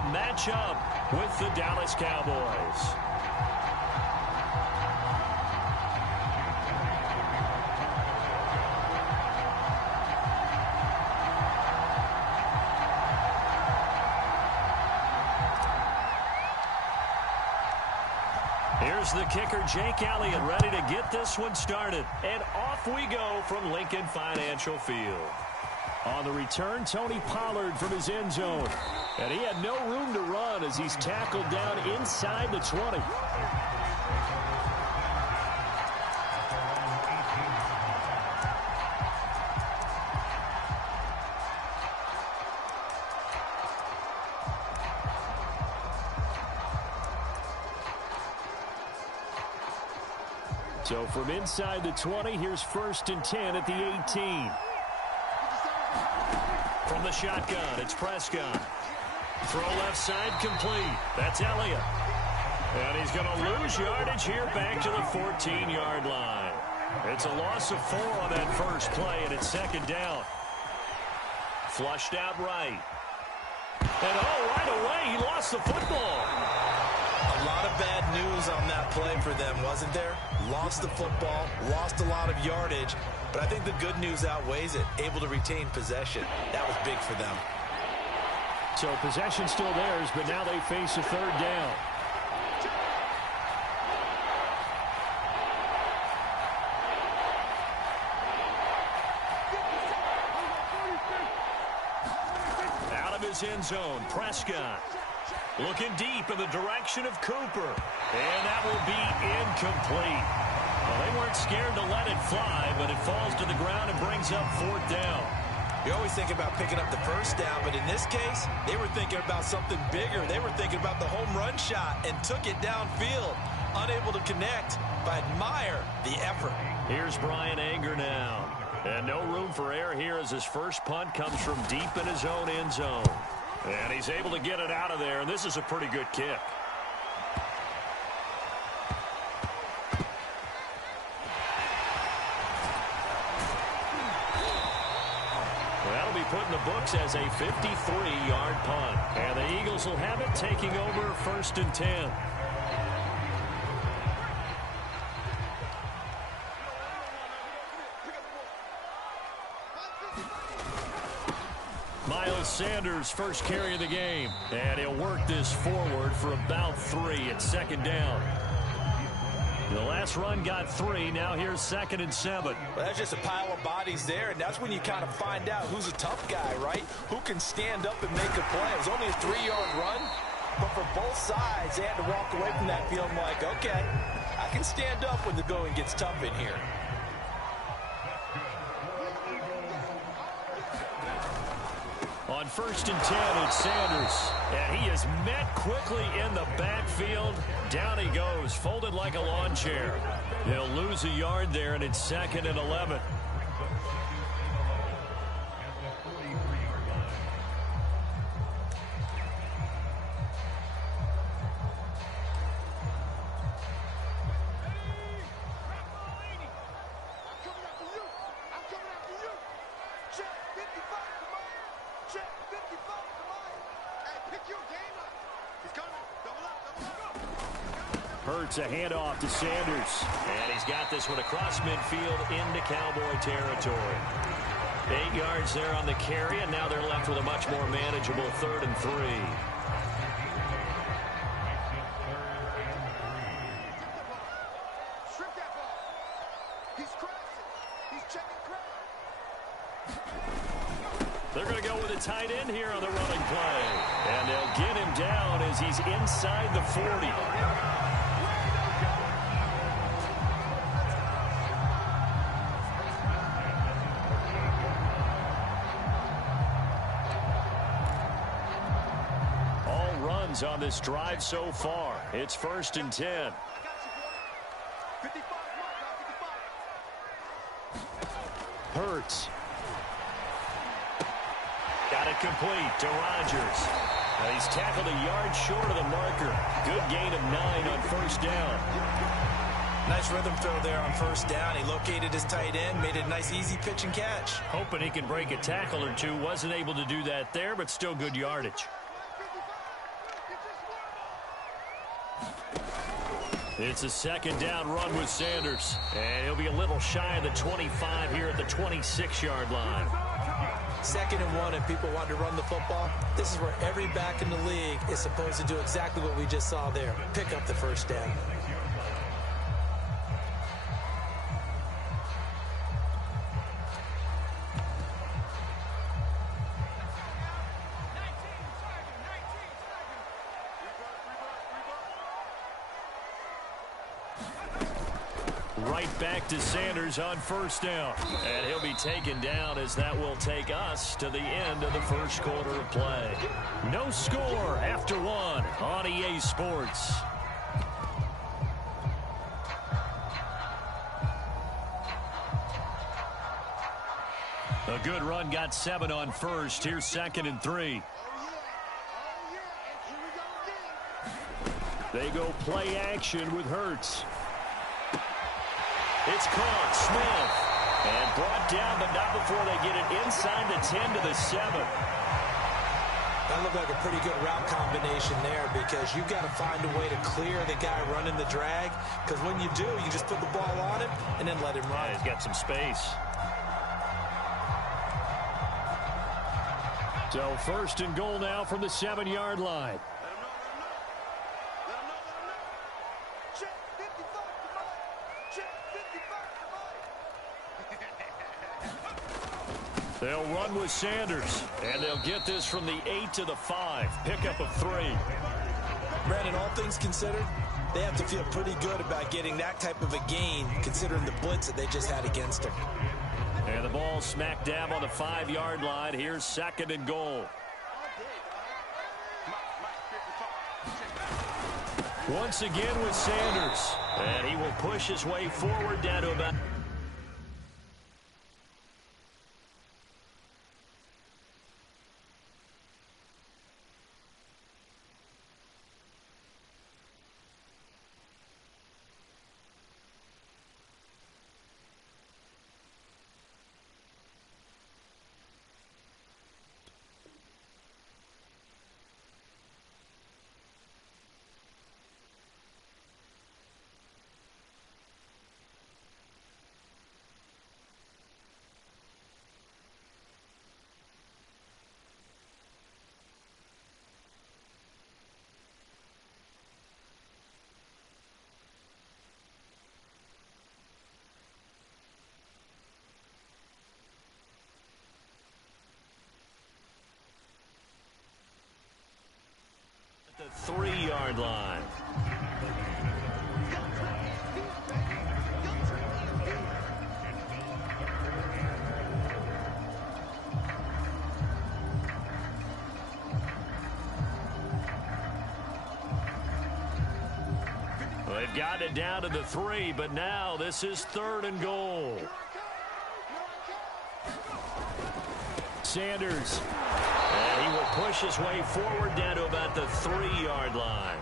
to match up with the Dallas Cowboys. Here's the kicker, Jake Elliott, ready to get this one started. And off we go from Lincoln Financial Field. On the return, Tony Pollard from his end zone. And he had no room to run as he's tackled down inside the 20. So from inside the 20, here's 1st and 10 at the 18. From the shotgun, it's Prescott. Throw left side complete. That's Elliott. And he's going to lose yardage here back to the 14-yard line. It's a loss of 4 on that first play, and it's 2nd down. Flushed out right. And right away, he lost the football. A lot of bad news on that play for them, wasn't there? Lost the football, lost a lot of yardage, but I think the good news outweighs it. Able to retain possession. That was big for them. So possession still theirs, but now they face a 3rd down. Out of his end zone, Prescott. Looking deep in the direction of Cooper. And that will be incomplete. Well, they weren't scared to let it fly, but it falls to the ground and brings up 4th down. You're always thinking about picking up the first down, but in this case, they were thinking about something bigger. They were thinking about the home run shot and took it downfield. Unable to connect, but admire the effort. Here's Brian Anger now. And no room for error here as his first punt comes from deep in his own end zone. And he's able to get it out of there, and this is a pretty good kick. That'll be put in the books as a 53-yard punt. And the Eagles will have it, taking over 1st and 10. Sanders first carry of the game, and he'll work this forward for about 3 at 2nd down. The last run got 3. Now here's 2nd and 7. Well, that's just a pile of bodies there, and that's when you kind of find out who's a tough guy, right? Who can stand up and make a play. It was only a 3-yard run, but for both sides, they had to walk away from that field like, okay, I can stand up when the going gets tough in here. On 1st and 10, it's Sanders. And he is met quickly in the backfield. Down he goes, folded like a lawn chair. He'll lose a yard there, and it's 2nd and 11. Hurts a handoff to Sanders. And he's got this one across midfield into Cowboy territory. 8 yards there on the carry, and now they're left with a much more manageable 3rd and 3. They're going to go with a tight end here on the running play. And they'll get him down as he's inside the 40. On this drive so far. It's 1st and 10. Hurts. Got it complete to Rodgers. He's tackled a yard short of the marker. Good gain of 9 on 1st down. Nice rhythm throw there on 1st down. He located his tight end, made it a nice easy pitch and catch. Hoping he can break a tackle or two. Wasn't able to do that there, but still good yardage. It's a second down run with Sanders. And he'll be a little shy of the 25 here at the 26-yard line. 2nd and 1 and people want to run the football. This is where every back in the league is supposed to do exactly what we just saw there. Pick up the first down. Right back to Sanders on first down. And he'll be taken down as that will take us to the end of the first quarter of play. No score after 1 on EA Sports. A good run got 7 on first. Here's 2nd and 3. They go play action with Hurts. It's caught. Smith. And brought down, but not before they get it inside the 10 to the 7. That looked like a pretty good route combination there because you've got to find a way to clear the guy running the drag. Because when you do, you just put the ball on him and then let him run. Yeah, he's got some space. So 1st and goal now from the 7-yard line. They'll run with Sanders, and they'll get this from the 8 to the 5. Pickup of 3. Brandon, all things considered, they have to feel pretty good about getting that type of a gain considering the blitz that they just had against them. And the ball smack dab on the 5-yard line. Here's 2nd and goal. Once again with Sanders, and he will push his way forward down to about... The 3-yard line. Well, they've got it down to the 3, but now this is 3rd and goal. Sanders. And he will push his way forward down to about the 3-yard line.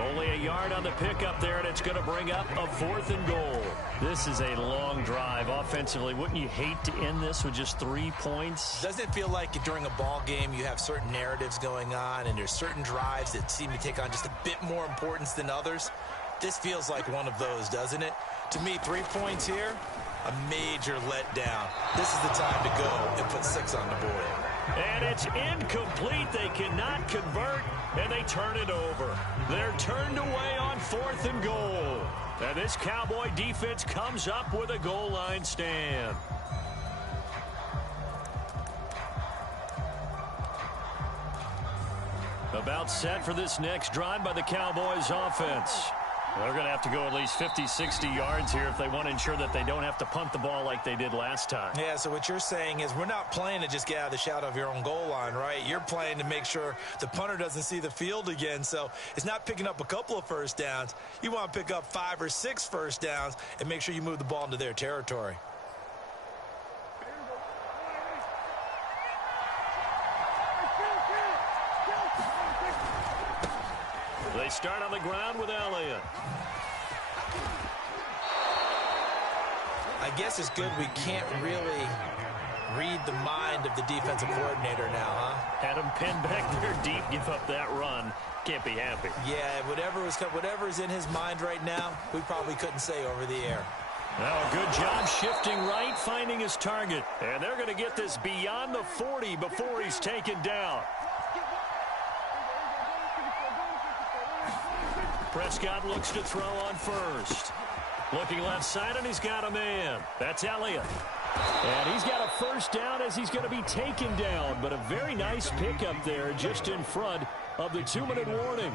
Only a yard on the pickup there, and it's going to bring up a 4th and goal. This is a long drive offensively. Wouldn't you hate to end this with just 3 points? Doesn't it feel like during a ball game you have certain narratives going on and there's certain drives that seem to take on just a bit more importance than others? This feels like one of those, doesn't it? To me, 3 points here, a major letdown. This is the time to go and put 6 on the board. And it's incomplete. They cannot convert, and they turn it over. They're turned away on 4th and goal. And this Cowboy defense comes up with a goal line stand. About set for this next drive by the Cowboys offense. They're going to have to go at least 50, 60 yards here if they want to ensure that they don't have to punt the ball like they did last time. Yeah, so what you're saying is we're not playing to just get out of the shadow of your own goal line, right? You're playing to make sure the punter doesn't see the field again. So it's not picking up a couple of first downs. You want to pick up 5 or 6 first downs and make sure you move the ball into their territory. They start on the ground with Elliott. I guess it's good we can't really Read the mind of the defensive coordinator now, huh? Had him pinned back there deep, give up that run. Can't be happy. Yeah, whatever is in his mind right now, we probably couldn't say over the air. Now a good job shifting right, finding his target. And they're going to get this beyond the 40 before he's taken down. Prescott looks to throw on first. Looking left side, and he's got a man. That's Elliott. And he's got a first down as he's going to be taken down. But a very nice pickup there just in front of the 2-minute warning.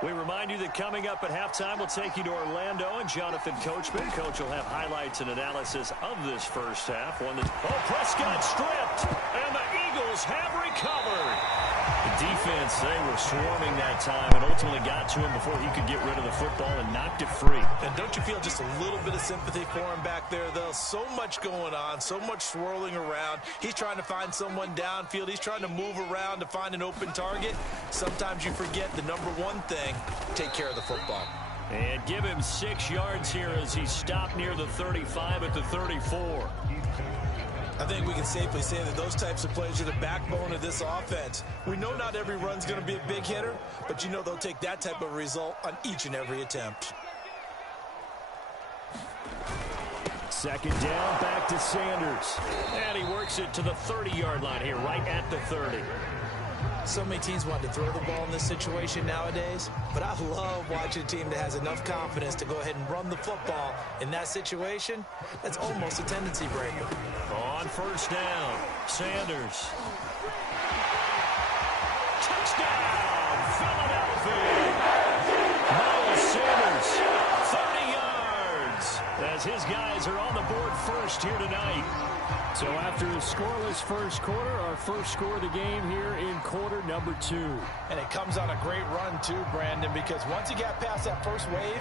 We remind you that coming up at halftime, we'll take you to Orlando and Jonathan Coachman. Coach will have highlights and analysis of this first half. Prescott stripped, and the Eagles have recovered. The defense, they were swarming that time and ultimately got to him before he could get rid of the football and knocked it free. And don't you feel just a little bit of sympathy for him back there, though? So much going on, so much swirling around. He's trying to find someone downfield. He's trying to move around to find an open target. Sometimes you forget the number one thing, take care of the football. And give him 6 yards here as he stopped near the 35 at the 34. I think we can safely say that those types of plays are the backbone of this offense. We know not every run's going to be a big hitter, but you know they'll take that type of result on each and every attempt. Second down, back to Sanders. And he works it to the 30-yard line here, right at the 30. So many teams want to throw the ball in this situation nowadays, but I love watching a team that has enough confidence to go ahead and run the football. In that situation, that's almost a tendency breaker. On first down, Sanders. Touchdown, Philadelphia. Miles Sanders, 30 yards, as his guys are on the board first here tonight. So after a scoreless first quarter, our first score of the game here in quarter number 2. And it comes on a great run too, Brandon, because once he got past that first wave,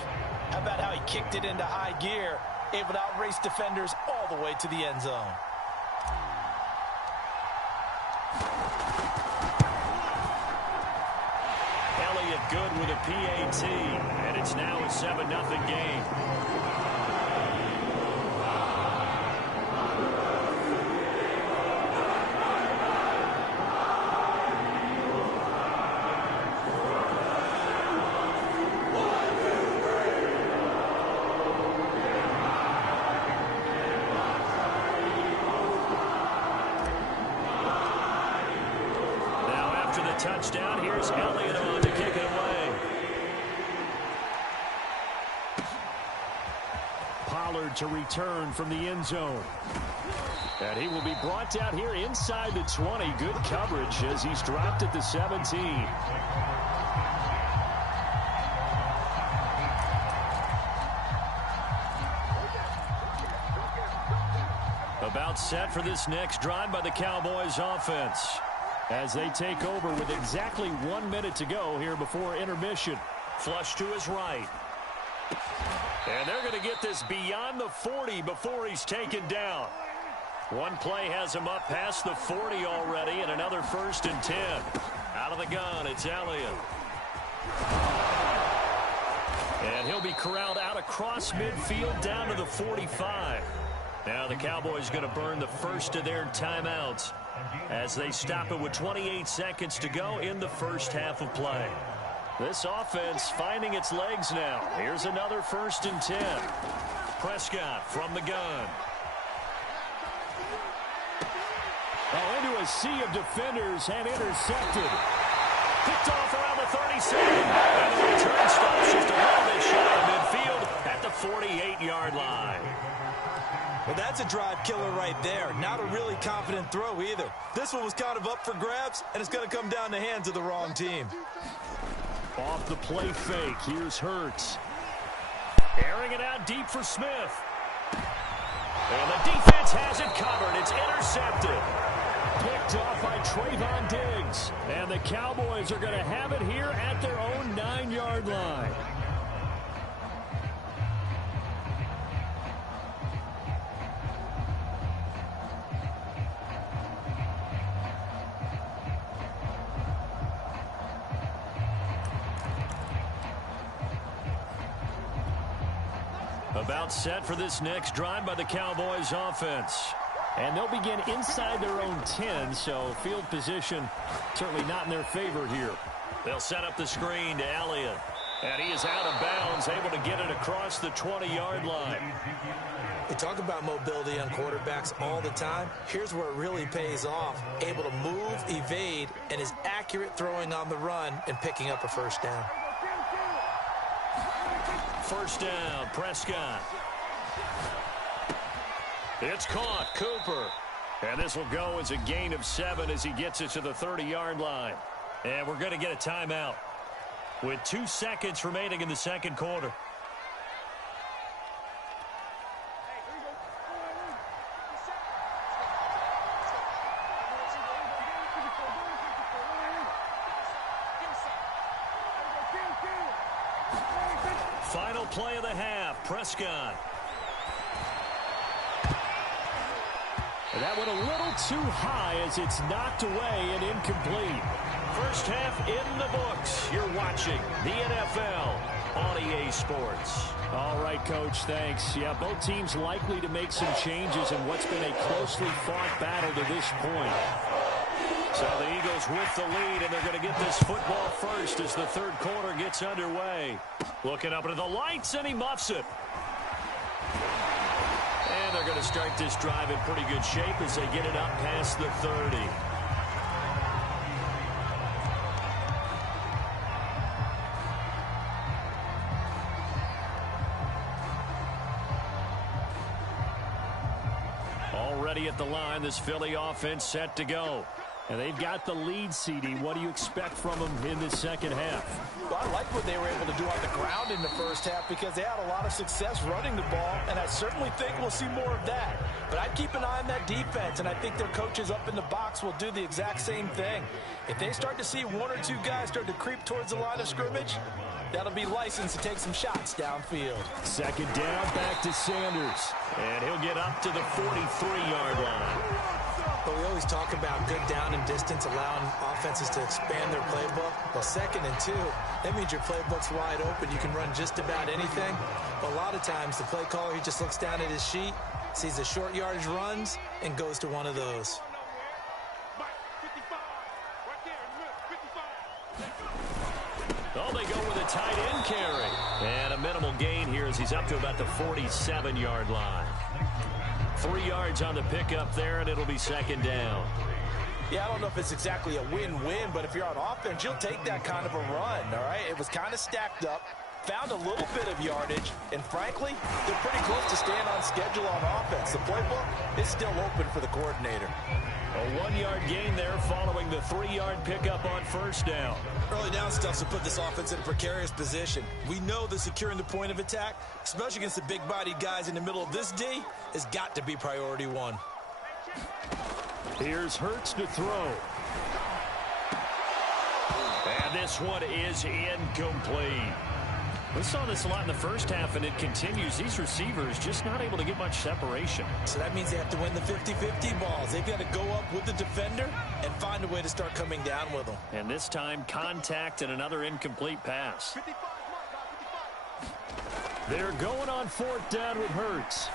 how about how he kicked it into high gear, able to outrace defenders all the way to the end zone. Elliott good with a PAT, and it's now a 7-0 game. Touchdown. Here's Elliott on to kick it away. Pollard to return from the end zone. And he will be brought down here inside the 20. Good coverage as he's dropped at the 17. About set for this next drive by the Cowboys offense, as they take over with exactly 1 minute to go here before intermission. Flush to his right. And they're going to get this beyond the 40 before he's taken down. One play has him up past the 40 already, and another 1st and 10. Out of the gun, it's Elliott. And he'll be corralled out across midfield down to the 45. Now the Cowboys going to burn the first of their timeouts as they stop it with 28 seconds to go in the first half of play. This offense finding its legs now. Here's another 1st and 10. Prescott from the gun. Oh, into a sea of defenders and intercepted. Picked off around the 37. And the return stops just a little bit shy of midfield at the 48-yard line. Well, that's a drive killer right there. Not a really confident throw either. This one was kind of up for grabs, and it's going to come down the hands of the wrong team. Off the play fake, here's Hurts. Airing it out deep for Smith. And the defense has it covered. It's intercepted. Picked off by Trayvon Diggs. And the Cowboys are going to have it here at their own 9-yard line. About set for this next drive by the Cowboys offense. And they'll begin inside their own 10, so field position certainly not in their favor here. They'll set up the screen to Elliott. And he is out of bounds, able to get it across the 20-yard line. We talk about mobility on quarterbacks all the time. Here's where it really pays off. Able to move, evade, and is accurate throwing on the run and picking up a first down. First down, Prescott. It's caught, Cooper. And this will go as a gain of 7 as he gets it to the 30-yard line. And we're going to get a timeout with 2 seconds remaining in the second quarter. Final play of the half, Prescott. And that went a little too high as it's knocked away and incomplete. First half in the books. You're watching the NFL on EA Sports. All right, Coach, thanks. Yeah, both teams likely to make some changes in what's been a closely fought battle to this point. So the Eagles with the lead, and they're going to get this football first as the third quarter gets underway. Looking up into the lights, and he muffs it. And they're going to start this drive in pretty good shape as they get it up past the 30. Already at the line, this Philly offense set to go. And they've got the lead, CD. What do you expect from them in the second half? Well, I like what they were able to do on the ground in the first half because they had a lot of success running the ball, and I certainly think we'll see more of that. But I'd keep an eye on that defense, and I think their coaches up in the box will do the exact same thing. If they start to see 1 or 2 guys start to creep towards the line of scrimmage, that'll be licensed to take some shots downfield. Second down, back to Sanders. And he'll get up to the 43-yard line. But we always talk about good down and distance, allowing offenses to expand their playbook. Well, 2nd and 2, that means your playbook's wide open. You can run just about anything. But a lot of times, the play caller, he just looks down at his sheet, sees the short yardage runs, and goes to one of those. Oh, they go with a tight end carry. And a minimal gain here as he's up to about the 47-yard line. 3 yards on the pickup there, and it'll be second down. Yeah, I don't know if it's exactly a win-win, but if you're on offense, you'll take that kind of a run, all right? It was kind of stacked up, found a little bit of yardage, and frankly, they're pretty close to staying on schedule on offense. The playbook is still open for the coordinator. A 1-yard gain there following the 3-yard pickup on first down. Early down stuff to put this offense in a precarious position. We know that securing the point of attack, especially against the big-bodied guys in the middle of this D, has got to be priority 1. Here's Hurts to throw. And this one is incomplete. We saw this a lot in the first half, and it continues. These receivers just not able to get much separation. So that means they have to win the 50-50 balls. They've got to go up with the defender and find a way to start coming down with them. And this time, contact and another incomplete pass. They're going on 4th down with Hurts.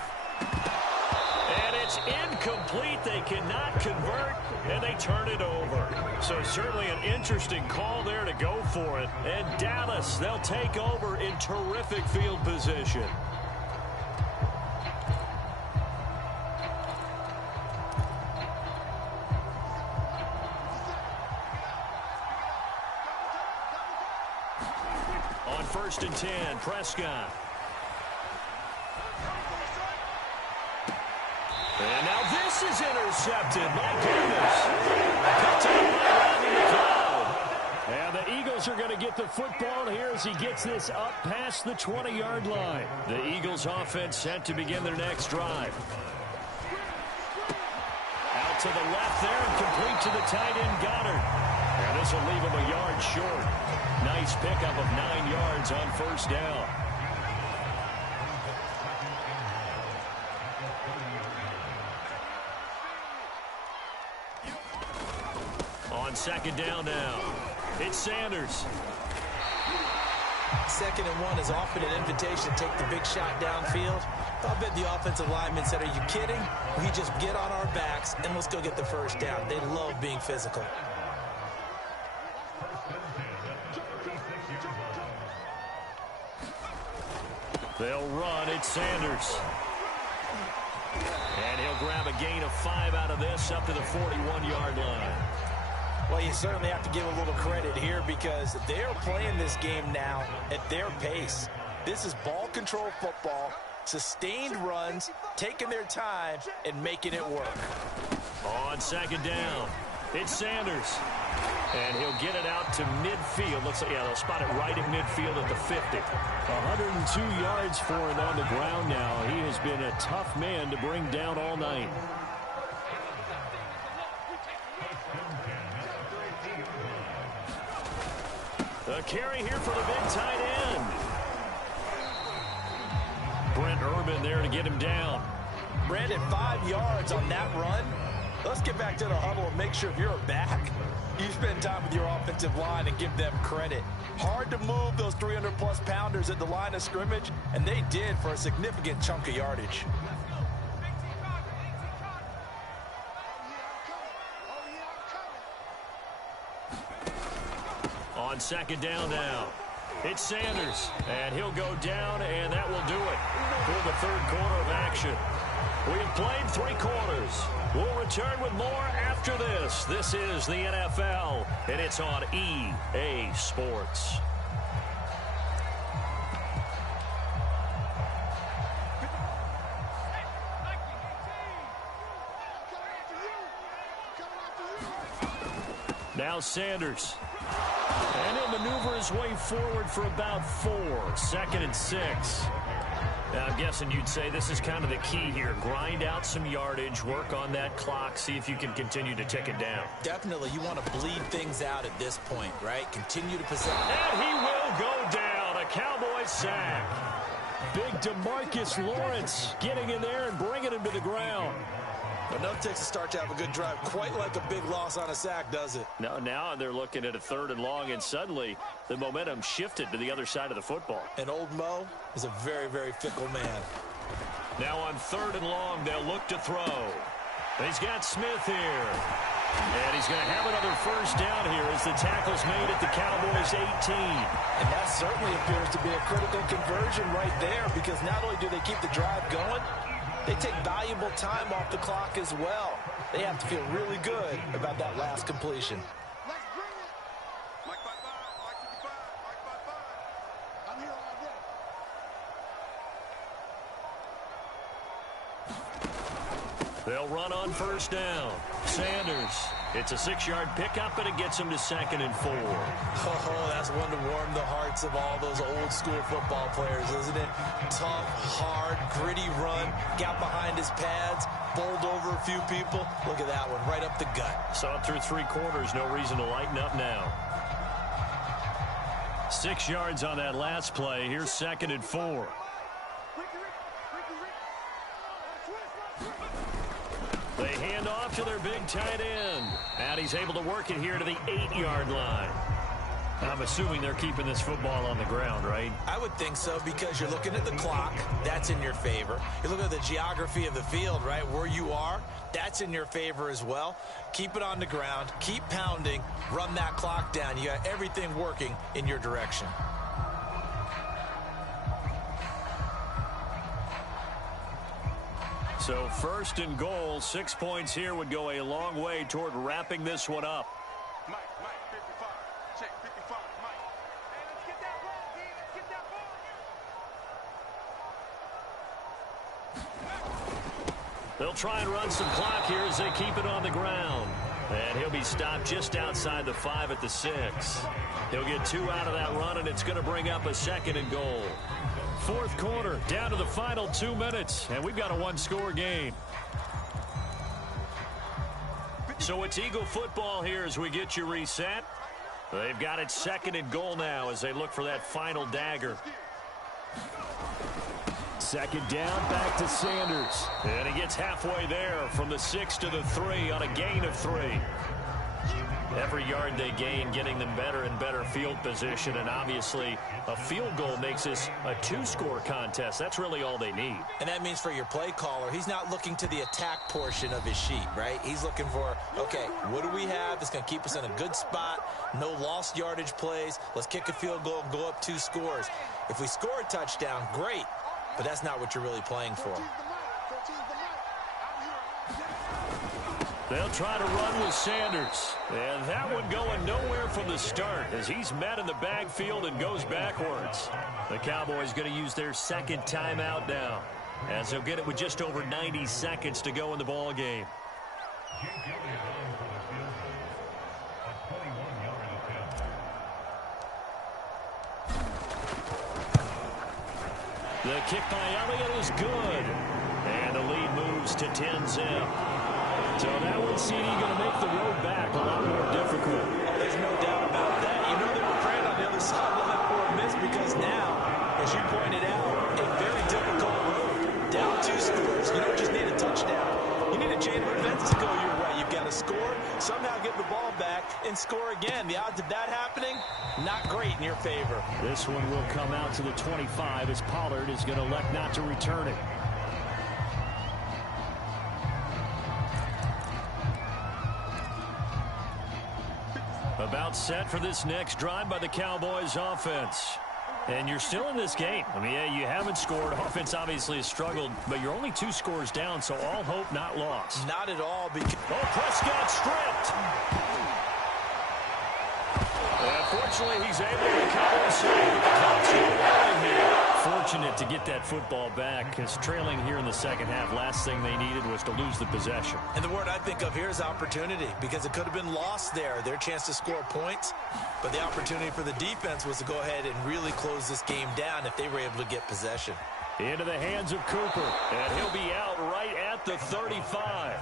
And it's incomplete. They cannot convert, and they turn it over. So certainly an interesting call there to go for it. And Dallas, they'll take over in terrific field position. On 1st and 10, Prescott. And now this is intercepted. My goodness. Picked up by Rodney McLeod. And the Eagles are going to get the football here as he gets this up past the 20-yard line. The Eagles offense set to begin their next drive. Out to the left there and complete to the tight end Goddard. And this will leave him a yard short. Nice pickup of 9 yards on first down. On second down now, it's Sanders. 2nd and 1 is often an invitation to take the big shot downfield. I bet the offensive lineman said, are you kidding? We just get on our backs and let's go get the first down. They love being physical. They'll run. It's Sanders. And he'll grab a gain of 5 out of this up to the 41-yard line. Well, you certainly have to give a little credit here because they're playing this game now at their pace. This is ball control football, sustained runs, taking their time, and making it work. On 2nd down, it's Sanders. And he'll get it out to midfield. Looks like, yeah, they'll spot it right at midfield at the 50. 102 yards for him on the ground now. He has been a tough man to bring down all night. The carry here for the big tight end. Brent Urban there to get him down. Brandon, 5 yards on that run. Let's get back to the huddle and make sure if you're a back, you spend time with your offensive line and give them credit. Hard to move those 300-plus pounders at the line of scrimmage, and they did for a significant chunk of yardage. On 2nd down now, it's Sanders, and he'll go down, and that will do it for the 3rd quarter of action. We have played 3 quarters. We'll return with more after this. This is the NFL, and it's on EA Sports. Now Sanders. And he'll maneuver his way forward for about 4. 2nd and 6. Now, I'm guessing you'd say this is kind of the key here. Grind out some yardage, work on that clock, see if you can continue to tick it down. Definitely, you want to bleed things out at this point, right? Continue to possess. And he will go down. A Cowboy sack. Big DeMarcus Lawrence getting in there and bringing him to the ground. Enough takes a start to have a good drive. Quite like a big loss on a sack, does it? Now they're looking at a 3rd and long, and suddenly the momentum shifted to the other side of the football. And old Mo is a very, very fickle man. Now on 3rd and long, they'll look to throw. He's got Smith here. And he's going to have another first down here as the tackle's made at the Cowboys' 18. And that certainly appears to be a critical conversion right there because not only do they keep the drive going, they take valuable time off the clock as well. They have to feel really good about that last completion. They'll run on 1st down. Sanders. It's a 6-yard pickup, and it gets him to 2nd and 4. Oh, that's one to warm the hearts of all those old-school football players, isn't it? Tough, hard, gritty run. Got behind his pads, bowled over a few people. Look at that one, right up the gut. Saw it through 3 quarters. No reason to lighten up now. 6 yards on that last play. Here's 2nd and 4. They hand off to their big tight end. And he's able to work it here to the 8-yard line. I'm assuming they're keeping this football on the ground, right? I would think so because you're looking at the clock. That's in your favor. You look at the geography of the field, right? Where you are, that's in your favor as well. Keep it on the ground. Keep pounding. Run that clock down. You got everything working in your direction. So 1st and goal, 6 points here would go a long way toward wrapping this one up. Mike, 55. Check 55, Mike. Hey, let's get that ball, D. Let's get that ball. They'll try and run some clock here as they keep it on the ground. And he'll be stopped just outside the 5 at the 6. He'll get 2 out of that run, and it's going to bring up a 2nd and goal. 4th quarter, down to the final 2 minutes, and we've got a 1-score game. So it's Eagle football here as we get you reset. They've got it 2nd and goal now as they look for that final dagger. 2nd down, back to Sanders. And he gets halfway there from the 6 to the 3 on a gain of 3. Every yard they gain, getting them better and better field position, and obviously a field goal makes this a two-score contest. That's really all they need. And that means for your play caller, he's not looking to the attack portion of his sheet, right? He's looking for, okay, what do we have that's going to keep us in a good spot? No lost yardage plays. Let's kick a field goal and go up 2 scores. If we score a touchdown, great, but that's not what you're really playing for. They'll try to run with Sanders. And that one going nowhere from the start as he's met in the backfield and goes backwards. The Cowboys going to use their second timeout now, as they'll get it with just over 90 seconds to go in the ball game. The kick by Elliott is good. And the lead moves to 10-zip. So that one, CD, going to make the road back a lot more difficult. Oh, there's no doubt about that. You know they were praying on the other sideline for a miss because now, as you pointed out, a very difficult road. Down 2 scores. You don't just need a touchdown. You need a chain of events to go your way. You've got to score, somehow get the ball back, and score again. The odds of that happening, not great in your favor. This one will come out to the 25 as Pollard is going to elect not to return it. About set for this next drive by the Cowboys offense. And you're still in this game. I mean, yeah, you haven't scored. Offense obviously has struggled, but you're only 2 scores down, so all hope not lost. Not at all. Because Prescott stripped. Unfortunately, he's able to recover here. Fortunate to get that football back, because trailing here in the second half, last thing they needed was to lose the possession. And the word I think of here is opportunity, because it could have been lost there, their chance to score points. But the opportunity for the defense was to go ahead and really close this game down if they were able to get possession. Into the hands of Cooper, and he'll be out right at the 35.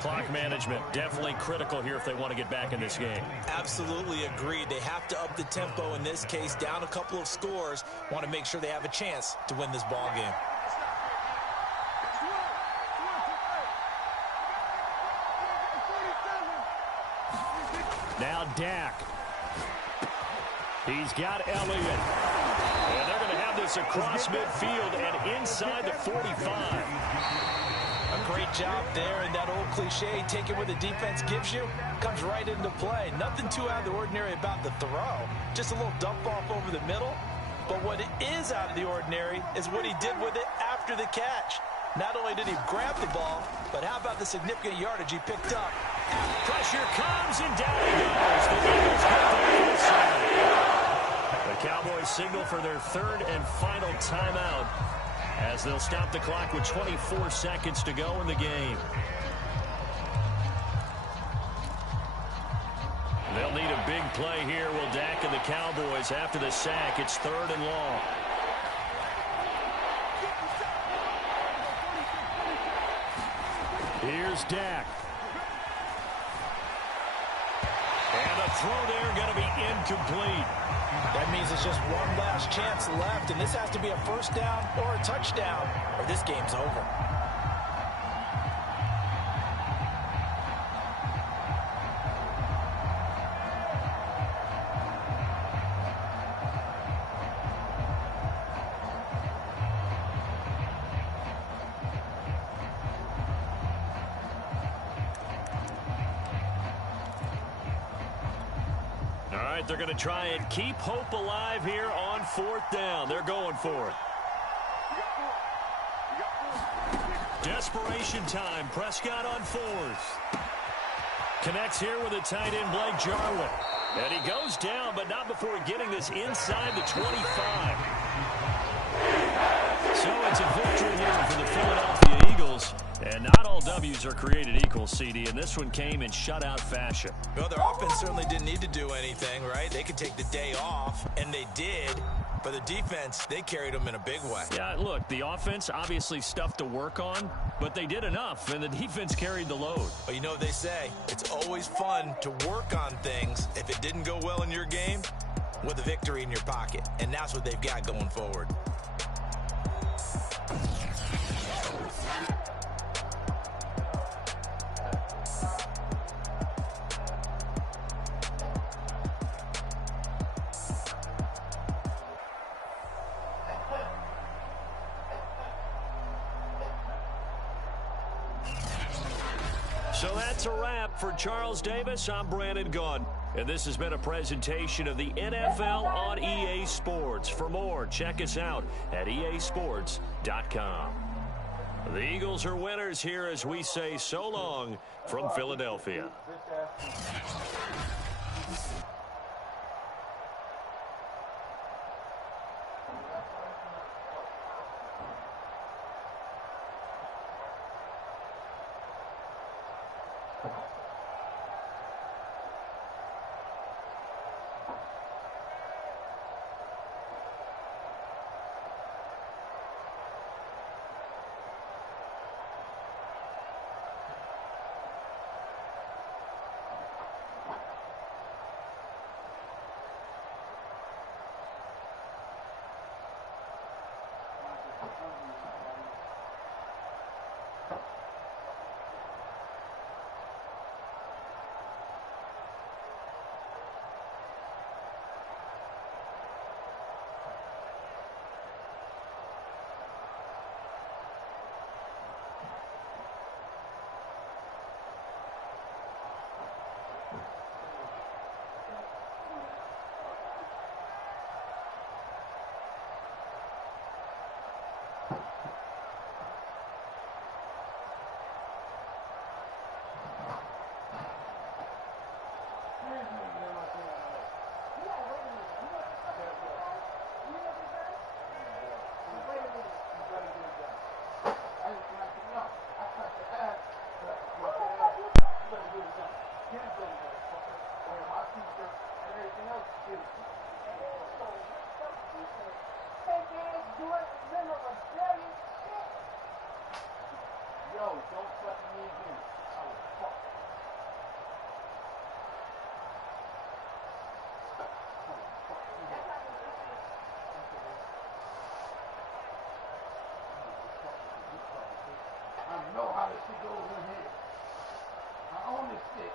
Clock management definitely critical here if they want to get back in this game. Absolutely agreed. They have to up the tempo in this case, down a couple of scores. Want to make sure they have a chance to win this ball game. Now Dak. He's got Elliott. And they're going to have this across midfield and inside the 45. A great job there, and that old cliche, take it where the defense gives you, comes right into play. Nothing too out of the ordinary about the throw. Just a little dump off over the middle. But what is out of the ordinary is what he did with it after the catch. Not only did he grab the ball, but how about the significant yardage he picked up? Pressure comes, and down he goes. The Eagles get the inside. The Cowboys signal for their third and final timeout, as they'll stop the clock with 24 seconds to go in the game. They'll need a big play here, will Dak and the Cowboys after the sack. It's 3rd and long. Here's Dak. And a throw there going to be incomplete. That means it's just one last chance left, and this has to be a first down or a touchdown, or this game's over. They're going to try and keep hope alive here on 4th down. They're going for it. Desperation time. Prescott on 4th. Connects here with a tight end, Blake Jarwin. And he goes down, but not before getting this inside the 25. So it's a victory here for the Philadelphia Eagles. And not all W's are created equal, CD, and this one came in shutout fashion. Well, their offense certainly didn't need to do anything, right? They could take the day off, and they did. But the defense, they carried them in a big way. Yeah, look, the offense, obviously stuff to work on, but they did enough, and the defense carried the load. But you know what they say, it's always fun to work on things. If it didn't go well in your game, with a victory in your pocket. And that's what they've got going forward. So that's a wrap. For Charles Davis, I'm Brandon Gaudin. And this has been a presentation of the NFL on EA Sports. For more, check us out at easports.com. The Eagles are winners here as we say so long from Philadelphia. I know how this shit goes in here. I own this shit.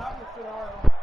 I'm just gonna